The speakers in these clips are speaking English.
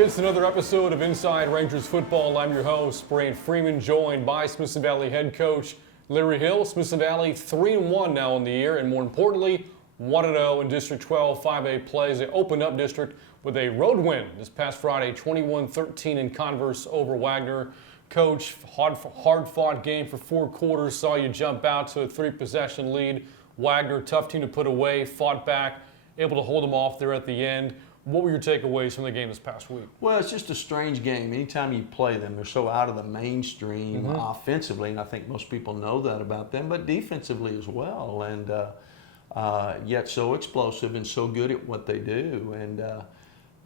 It's another episode of Inside Rangers Football. I'm your host, Brant Freeman, joined by Smithson Valley head coach Larry Hill. Smithson Valley 3-1 now in the year, and more importantly, 1-0 in District 12 5A plays. They opened up district with a road win this past Friday, 21-13 in Converse over Wagner. Coach, hard-fought game for 4 quarters. Saw you jump out to a 3-possession lead. Wagner, tough team to put away, fought back, able to hold them off there at the end. What were your takeaways from the game this past week? Well, it's just a strange game. Anytime you play them, they're so out of the mainstream offensively, and I think most people know that about them, but defensively as well, and yet so explosive and so good at what they do. And,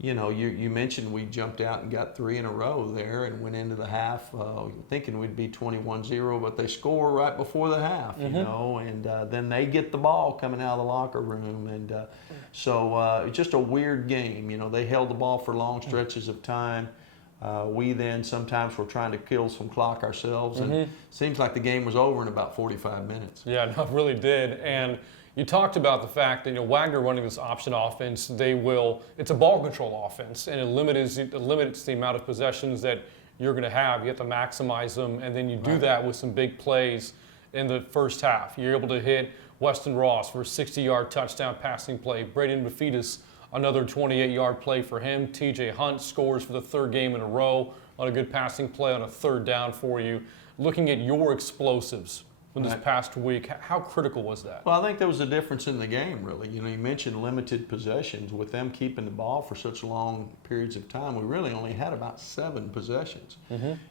you mentioned we jumped out and got 3 in a row there and went into the half thinking we'd be 21-0, but they score right before the half, and then they get the ball coming out of the locker room. And so it's just a weird game. They held the ball for long stretches of time. We then sometimes were trying to kill some clock ourselves, and it seems like the game was over in about 45 minutes. Yeah, no, it really did. And you talked about the fact that Wagner running this option offense, it's a ball control offense, and it limits the amount of possessions that you're going to have. You have to maximize them, and then you do that with some big plays in the first half. You're able to hit Weston Ross for a 60-yard touchdown passing play. Braden Bafidis, another 28-yard play for him. TJ Hunt scores for the 3rd game in a row on a good passing play on a 3rd down for you. Looking at your explosives from this past week, how critical was that? Well, I think there was a difference in the game, really. You mentioned limited possessions. With them keeping the ball for such long periods of time, we really only had about 7 possessions.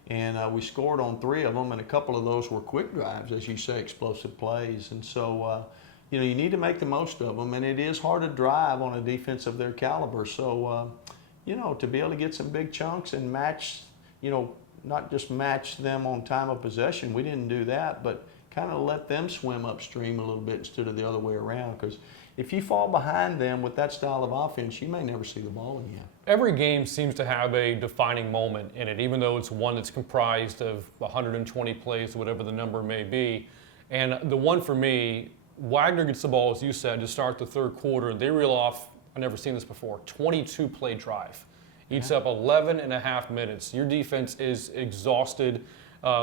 And we scored on 3 of them, and a couple of those were quick drives, as you say, explosive plays. And so, you need to make the most of them, and it is hard to drive on a defense of their caliber. So, to be able to get some big chunks and match, not just match them on time of possession, we didn't do that, but kind of let them swim upstream a little bit instead of the other way around. Because if you fall behind them with that style of offense, you may never see the ball again. Every game seems to have a defining moment in it, even though it's one that's comprised of 120 plays, whatever the number may be. And the one for me, Wagner gets the ball, as you said, to start the 3rd quarter, and they reel off, I've never seen this before, 22-play drive. Eats up 11 and a half minutes. Your defense is exhausted.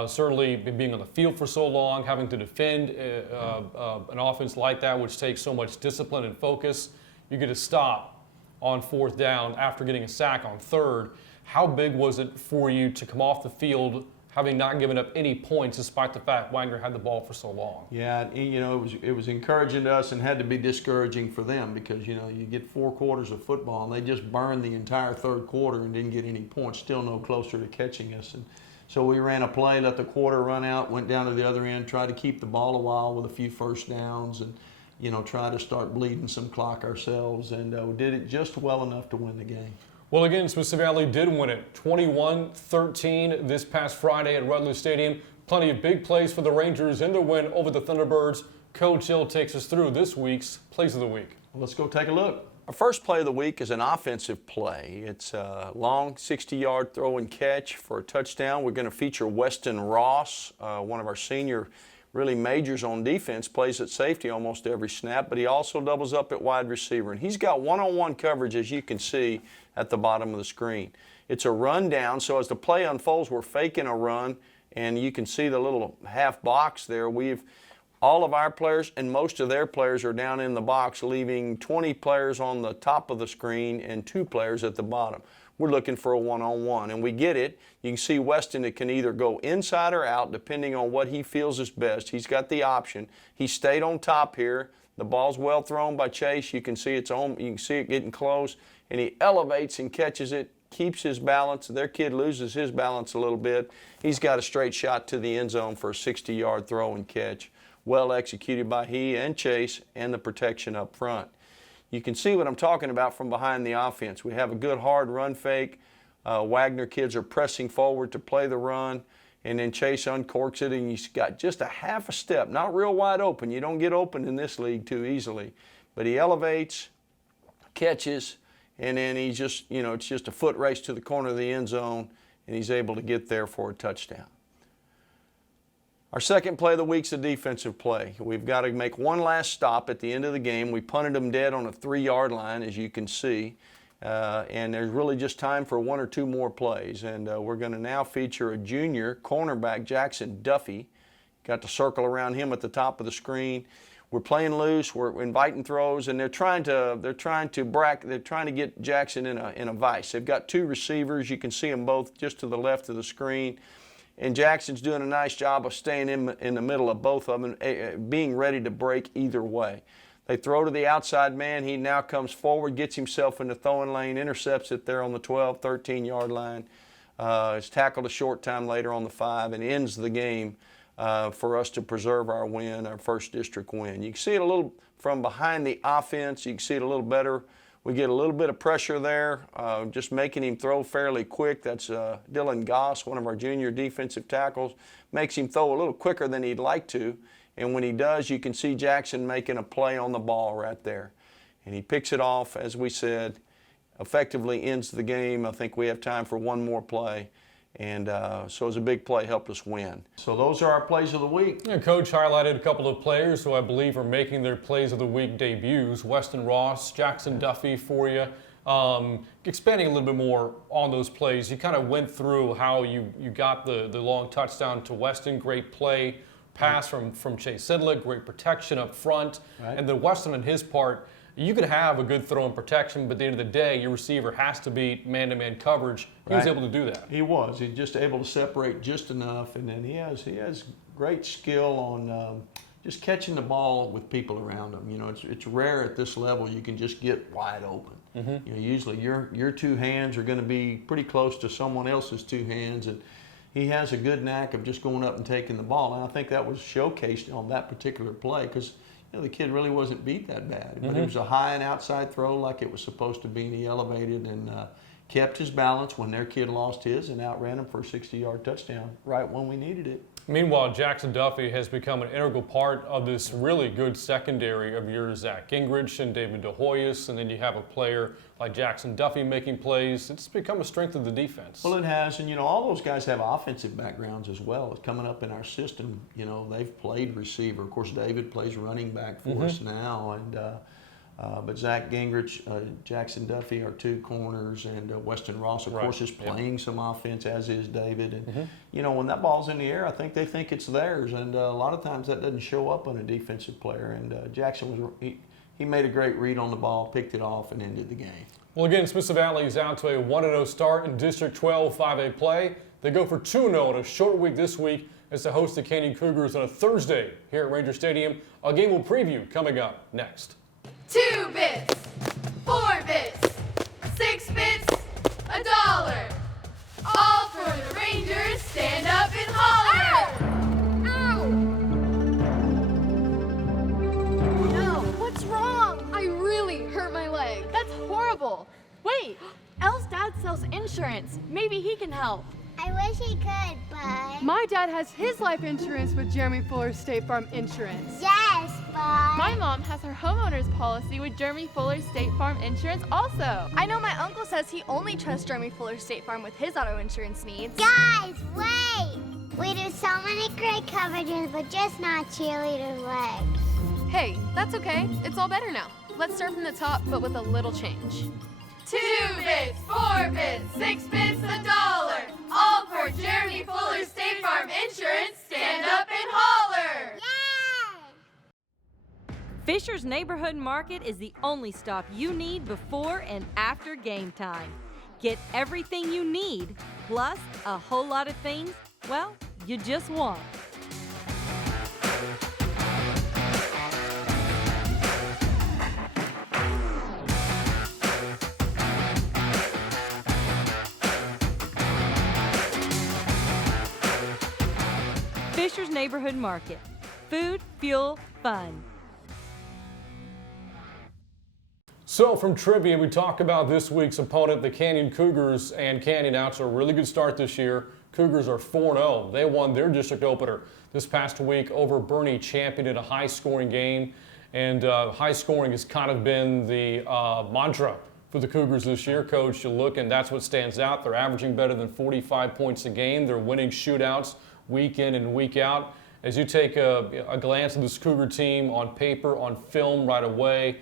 Certainly being on the field for so long, having to defend an offense like that, which takes so much discipline and focus. You get a stop on 4th down after getting a sack on 3rd. How big was it for you to come off the field having not given up any points despite the fact Wagner had the ball for so long? Yeah, it was encouraging to us and had to be discouraging for them because, you get 4 quarters of football and they just burned the entire 3rd quarter and didn't get any points, still no closer to catching us. And so we ran a play, let the quarter run out, went down to the other end, tried to keep the ball a while with a few first downs and, try to start bleeding some clock ourselves, and we did it just well enough to win the game. Well, again, Smithson Valley did win it, 21-13 this past Friday at Rutledge Stadium. Plenty of big plays for the Rangers in the win over the Thunderbirds. Coach Hill takes us through this week's Plays of the Week. Well, let's go take a look. Our first play of the week is an offensive play. It's a long 60-yard throw and catch for a touchdown. We're going to feature Weston Ross, one of our senior really majors on defense, plays at safety almost every snap, but he also doubles up at wide receiver. And he's got one-on-one coverage, as you can see at the bottom of the screen. It's a run down, so as the play unfolds, we're faking a run, and you can see the little half box there. All of our players and most of their players are down in the box, leaving 20 players on the top of the screen and 2 players at the bottom. We're looking for a one-on-one, and we get it. You can see Weston, it can either go inside or out depending on what he feels is best. He's got the option. He stayed on top here. The ball's well thrown by Chase. You can see it's on. You can see it getting close, and he elevates and catches it, keeps his balance. Their kid loses his balance a little bit. He's got a straight shot to the end zone for a 60-yard throw and catch. Well executed by he and Chase and the protection up front. You can see what I'm talking about from behind the offense. We have a good hard run fake. Wagner kids are pressing forward to play the run, and then Chase uncorks it, and he's got just a half a step, not real wide open. You don't get open in this league too easily. But he elevates, catches, and then he just, it's just a foot race to the corner of the end zone, and he's able to get there for a touchdown. Our second play of the week's a defensive play. We've got to make one last stop at the end of the game. We punted them dead on a 3-yard line, as you can see. and there's really just time for one or two more plays. And we're going to now feature a junior cornerback, Jackson Duffy. Got the circle around him at the top of the screen. We're playing loose. We're inviting throws, and they're trying to get Jackson in a vice. They've got two receivers. You can see them both just to the left of the screen, and Jackson's doing a nice job of staying in the middle of both of them, being ready to break either way. They throw to the outside man. He now comes forward, gets himself in the throwing lane, intercepts it there on the 12, 13-yard line. Is tackled a short time later on the 5, and ends the game. For us to preserve our win, our first district win. You can see it a little from behind the offense. You can see it a little better. We get a little bit of pressure there, just making him throw fairly quick. That's Dylan Goss, one of our junior defensive tackles. Makes him throw a little quicker than he'd like to. And when he does, you can see Jackson making a play on the ball right there. And he picks it off, as we said, effectively ends the game. I think we have time for one more play. And so it was a big play, helped us win. So those are our plays of the week. And Coach highlighted a couple of players who I believe are making their plays of the week debuts. Weston Ross, Jackson Duffy for you. Expanding a little bit more on those plays, you kind of went through how you got the long touchdown to Weston. Great play, pass from Chase Sidlick, great protection up front. Right. And then Weston on his part, you could have a good throw and protection, but at the end of the day, your receiver has to beat man-to-man coverage. He was able to do that. He was. He's just able to separate just enough, and then he has great skill on just catching the ball with people around him. You know, it's rare at this level you can just get wide open. Mm-hmm. You know, usually your two hands are going to be pretty close to someone else's two hands, and he has a good knack of just going up and taking the ball. And I think that was showcased on that particular play because the kid really wasn't beat that bad. But it was a high and outside throw like it was supposed to be, and he elevated and kept his balance when their kid lost his and outran him for a 60-yard touchdown right when we needed it. Meanwhile, Jackson Duffy has become an integral part of this really good secondary of yours, Zach Gingrich and David DeHoyas, and then you have a player like Jackson Duffy making plays. It's become a strength of the defense. Well, it has, and all those guys have offensive backgrounds as well. It's coming up in our system. They've played receiver. Of course, David plays running back for us now, and but Zach Gingrich, Jackson Duffy are two corners, and Weston Ross, of course, is playing some offense, as is David. And when that ball's in the air, I think they think it's theirs, and a lot of times that doesn't show up on a defensive player. And Jackson he made a great read on the ball, picked it off, and ended the game. Well, again, Smithson Valley is out to a 1-0 start in District 12 5A play. They go for 2-0 in a short week this week as they host the Canyon Cougars on a Thursday here at Ranger Stadium. A game we'll preview coming up next. 2 bits, 4 bits, 6 bits, $1. All for the Rangers. Stand up and holler! Ow! No, what's wrong? I really hurt my leg. That's horrible. Wait, Elle's dad sells insurance. Maybe he can help. I wish he could, but... My dad has his life insurance with Jeremy Fuller State Farm Insurance. Yes, but... My mom has her homeowner's policy with Jeremy Fuller State Farm Insurance also. I know my uncle says he only trusts Jeremy Fuller State Farm with his auto insurance needs. Guys, wait! We do so many great coverages, but just not cheerleader legs. Hey, that's okay. It's all better now. Let's start from the top, but with a little change. 2 bits, 4 bits, 6 bits, $1. All for Jeremy Fuller State Farm Insurance. Stand up and holler! Yay! Fisher's Neighborhood Market is the only stop you need before and after game time. Get everything you need, plus a whole lot of things, well, you just want. Fisher's Neighborhood Market. Food, fuel, fun. So from trivia, we talk about this week's opponent, the Canyon Cougars, and Canyon out to a really good start this year. Cougars are 4-0. They won their district opener this past week over Bernie Champion in a high-scoring game. And high scoring has kind of been the mantra for the Cougars this year. Coach, you look, and that's what stands out. They're averaging better than 45 points a game. They're winning shootouts week in and week out. As you take a glance at this Cougar team on paper, on film right away,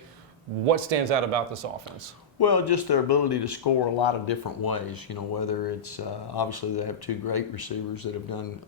what stands out about this offense? Well, just their ability to score a lot of different ways. You know, whether it's obviously they have two great receivers that have done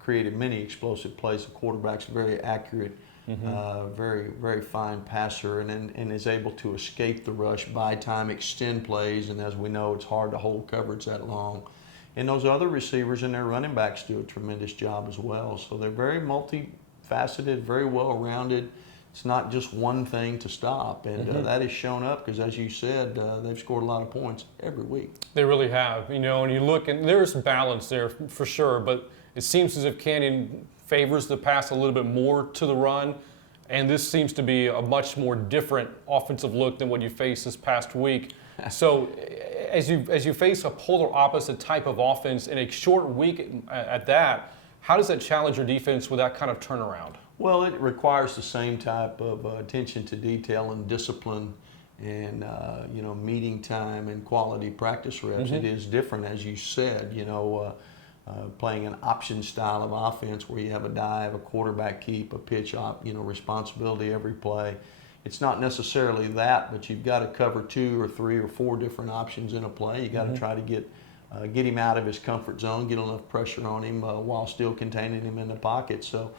created many explosive plays. The quarterback's very accurate, very very fine passer, and is able to escape the rush, buy time, extend plays. And as we know, it's hard to hold coverage that long. And those other receivers and their running backs do a tremendous job as well. So they're very multifaceted, very well-rounded. It's not just one thing to stop, and that has shown up because, as you said, they've scored a lot of points every week. They really have, you know, and you look, and there's balance there for sure, but it seems as if Canyon favors the pass a little bit more to the run, and this seems to be a much more different offensive look than what you faced this past week. So as you face a polar opposite type of offense in a short week at that, how does that challenge your defense with that kind of turnaround? Well, it requires the same type of attention to detail and discipline and, you know, meeting time and quality practice reps. It is different, as you said, you know, playing an option style of offense where you have a dive, a quarterback keep, a pitch op, you know, responsibility every play. It's not necessarily that, but you've got to cover 2 or 3 or 4 different options in a play. You got to try to get him out of his comfort zone, get enough pressure on him while still containing him in the pocket. So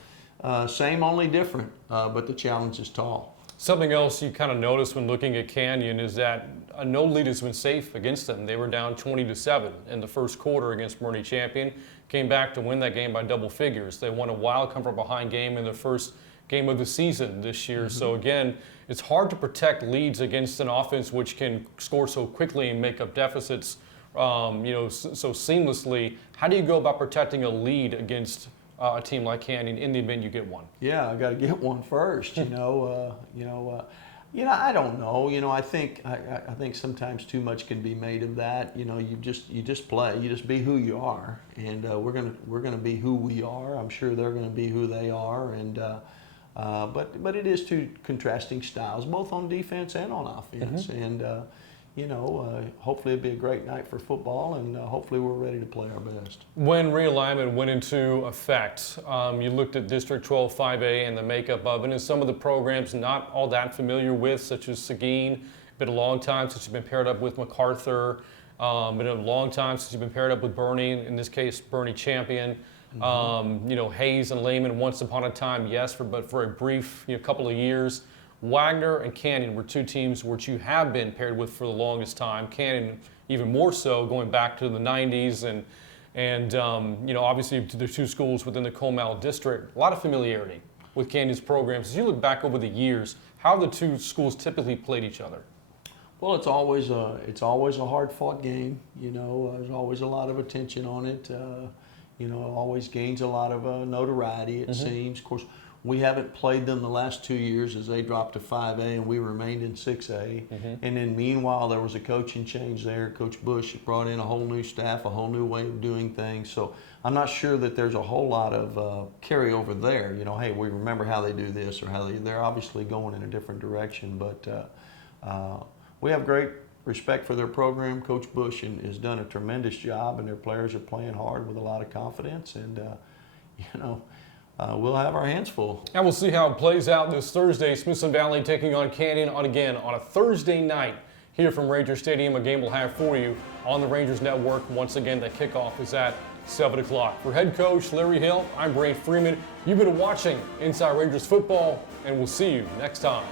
same, only different, but the challenge is tall. Something else you kind of notice when looking at Canyon is that a no lead has been safe against them. They were down 20-7 in the first quarter against Bernie Champion, came back to win that game by double figures. They won a wild come from behind game in the first game of the season this year. So again, it's hard to protect leads against an offense which can score so quickly and make up deficits, you know, so seamlessly. How do you go about protecting a lead against a team like Canyon in the event you get one? Yeah, I got to get one first. I don't know. You know, I think sometimes too much can be made of that. You know, you just play. You just be who you are, and we're gonna be who we are. I'm sure they're gonna be who they are, and but it is two contrasting styles, both on defense and on offense, and. Hopefully it'll be a great night for football, and hopefully we're ready to play our best. When realignment went into effect, you looked at District 12 5A and the makeup of it, and some of the programs not all that familiar with, such as Seguin. Been a long time since you've been paired up with MacArthur. Been a long time since you've been paired up with Bernie, in this case, Bernie Champion. You know, Hayes and Lehman once upon a time, yes, but for a brief couple of years. Wagner and Canyon were two teams which you have been paired with for the longest time. Canyon even more so, going back to the 90s, and you know, obviously the two schools within the Comal district. A lot of familiarity with Canyon's programs. As you look back over the years, how have the two schools typically played each other? Well, it's always a hard-fought game. You know, there's always a lot of attention on it. You know, it always gains a lot of notoriety. It seems, of course. We haven't played them the last 2 years as they dropped to 5A and we remained in 6A. And then meanwhile, there was a coaching change there. Coach Bush brought in a whole new staff, a whole new way of doing things. So I'm not sure that there's a whole lot of carryover there. You know, hey, we remember how they do this or how they're obviously going in a different direction. But we have great respect for their program. Coach Bush has done a tremendous job, and their players are playing hard with a lot of confidence. And, you know, we'll have our hands full. And we'll see how it plays out this Thursday. Smithson Valley taking on Canyon on a Thursday night here from Ranger Stadium. A game we'll have for you on the Rangers Network. Once again, that kickoff is at 7 o'clock. For head coach Larry Hill, I'm Brain Freeman. You've been watching Inside Rangers Football, and we'll see you next time.